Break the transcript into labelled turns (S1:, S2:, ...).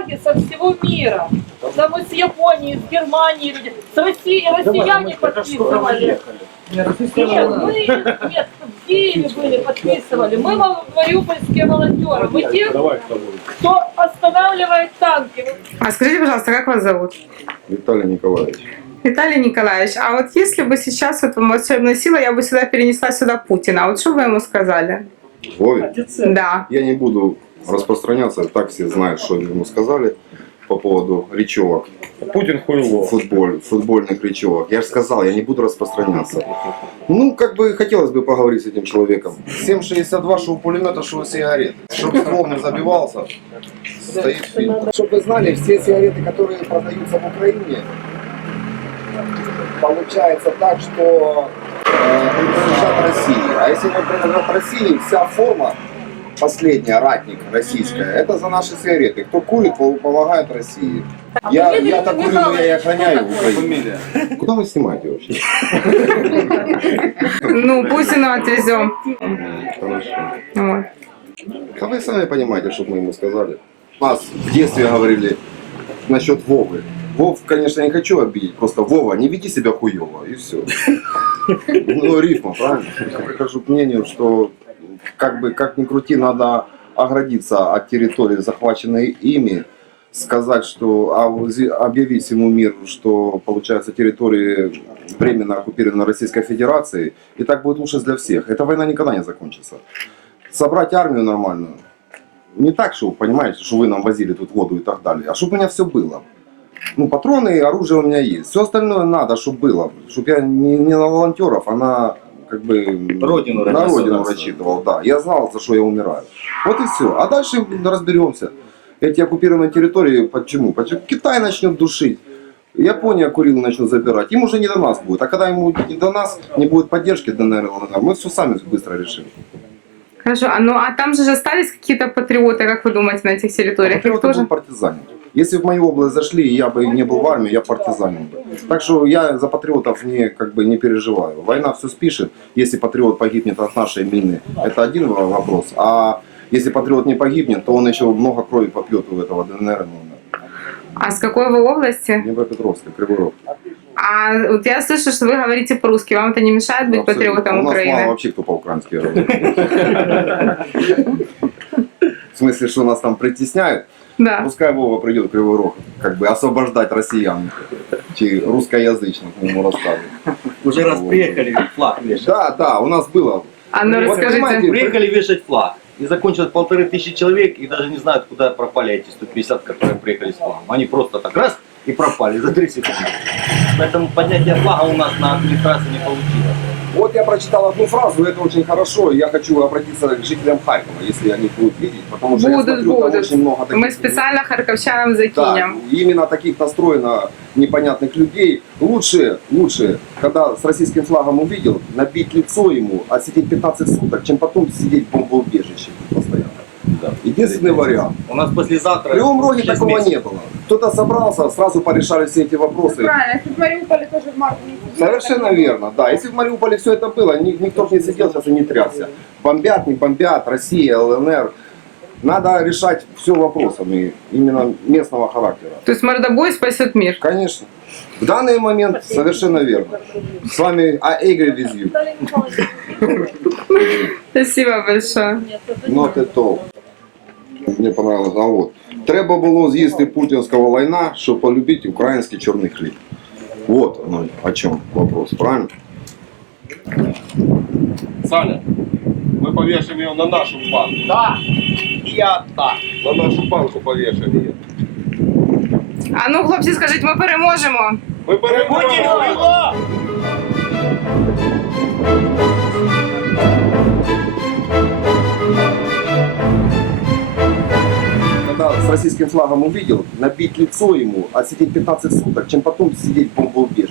S1: флаги со всего мира. Там из Японии, из Германии люди, с России, россияне подписывали. Нет, нет, в Киеве были, подписывали. Мы мариупольские волонтеры. Мы те, кто останавливает танки.
S2: А скажите, пожалуйста, как вас зовут?
S3: Виталий Николаевич.
S2: Виталий Николаевич, а вот если бы сейчас вот волшебная сила, я бы сюда перенесла сюда Путина, вот что вы ему сказали?
S3: Вове,
S2: Да.
S3: я не буду распространяться, так все знают, что ему сказали по поводу речевок.
S4: Путин хуйло.
S3: Футбольных речевок. Я же сказал, я не буду распространяться. Ну, как бы хотелось бы поговорить с этим человеком. 7,62, что у пулемета, что у сигарет. Чтобы ствол не забивался, стоит фильтр. Чтобы вы знали, все сигареты, которые продаются в Украине, получается так, что принадлежат России. А если мы принадлежат России, вся форма последняя, ратник российская, это за наши сигареты. Кто курит, помогает России. Я так курю, но я и охраняю Украину. Куда вы снимаете вообще?
S2: Ну, Путину отвезем.
S3: Хорошо.
S2: Вот.
S3: А вы сами понимаете, что мы ему сказали. Нас в детстве говорили насчет Вовы. Вов, конечно, не хочу обидеть, просто Вова, не веди себя хуёво, и все. Ну, рифма, правильно? Я прихожу к мнению, что как ни крути, надо оградиться от территории, захваченной ими, сказать, что объявить всему миру, что, получается, территории временно оккупированы Российской Федерацией, и так будет лучше для всех. Эта война никогда не закончится. Собрать армию нормальную, не так, что, понимаете, что вы нам возили тут воду и так далее, а чтобы у меня все было. Ну, патроны и оружие у меня есть. Все остальное надо, чтобы было. Чтобы я не на волонтеров, а на, как бы, на родину рассчитывал. Да. Я знал, за что я умираю. Вот и все. А дальше разберемся. Эти оккупированные территории, почему? Почему Китай начнет душить. Япония Курилы начнут забирать. Им уже не до нас будет. А когда ему не до нас, не будет поддержки ДНР и ЛНР, мы все сами быстро решим.
S2: Хорошо, а там же остались какие-то патриоты, как вы думаете, на этих территориях? Их
S3: Патриоты
S2: тоже?
S3: будут партизане. Если в мою область зашли, и я бы не был в армии, я партизанил бы. Так что я за патриотов не переживаю. Война все спишет. Если патриот погибнет от нашей мины, это один вопрос. А если патриот не погибнет, то он еще много крови попьет у этого ДНР.
S2: А с какой вы области?
S3: Днепропетровская, Кривой Рог.
S2: А вот я слышу, что вы говорите по-русски. Вам это не мешает быть патриотом
S3: У нас
S2: Украины?
S3: мало вообще кто по-украински говорит. В смысле, что нас там притесняют?
S2: Да.
S3: Пускай Вова придет в Кривой Рог, как бы освобождать россиян, чи русскоязычных, мы ему расскажем.
S5: Уже раз приехали флаг вешать.
S3: Да, у нас было.
S2: А ну
S3: Вот
S2: расскажите.
S3: понимаете,
S5: Приехали вешать флаг. И закончилось 1500 человек, и даже не знают, куда пропали эти 150, которые приехали с флагом. Они просто так раз и пропали за 3 секунды. Поэтому поднятие флага у нас на администрации не получилось.
S3: Вот я прочитал одну фразу, это очень хорошо. Я хочу обратиться к жителям Харькова, если они будут видеть, потому что я смотрю, там очень много таких...
S2: Мы специально харьковчанам закинем.
S3: Да, именно таких настроено непонятных людей. Лучше, когда с российским флагом увидел, набить лицо ему, отсидеть 15 суток, чем потом сидеть в бомбоубежище постоянно. Да. Единственный вариант.
S5: У нас послезавтра...
S3: В Кривом Роге
S5: 6
S3: такого
S5: месяцев.
S3: не было. Кто-то собрался, сразу порешали все эти вопросы.
S6: Правильно, если в Мариуполе тоже в марте не сидели,
S3: Совершенно верно, да. Если в Мариуполе все это было, никто бы не сидел сейчас и не трясся. Бомбят, не бомбят, Россия, ЛНР. Надо решать все вопросами именно местного характера.
S2: То есть мордобой спасет мир.
S3: Конечно. В данный момент совершенно верно. С вами I agree with you.
S2: Спасибо большое.
S3: Not at all. Мені понравилось, а от. Треба було з'їсти путінського лайна, щоб полюбити український чорний хліб. Вот оно о чем вопрос, правильно?
S4: Саня, мы повешаем ее на нашу банку.
S5: Да, я так.
S4: На нашу банку повешаем ее.
S2: А ну, хлопці, скажіть, ми переможемо.
S4: Мы переможем!
S3: Когда с российским флагом увидел, набить лицо ему, отсидеть 15 суток, чем потом сидеть в бомбоубежище.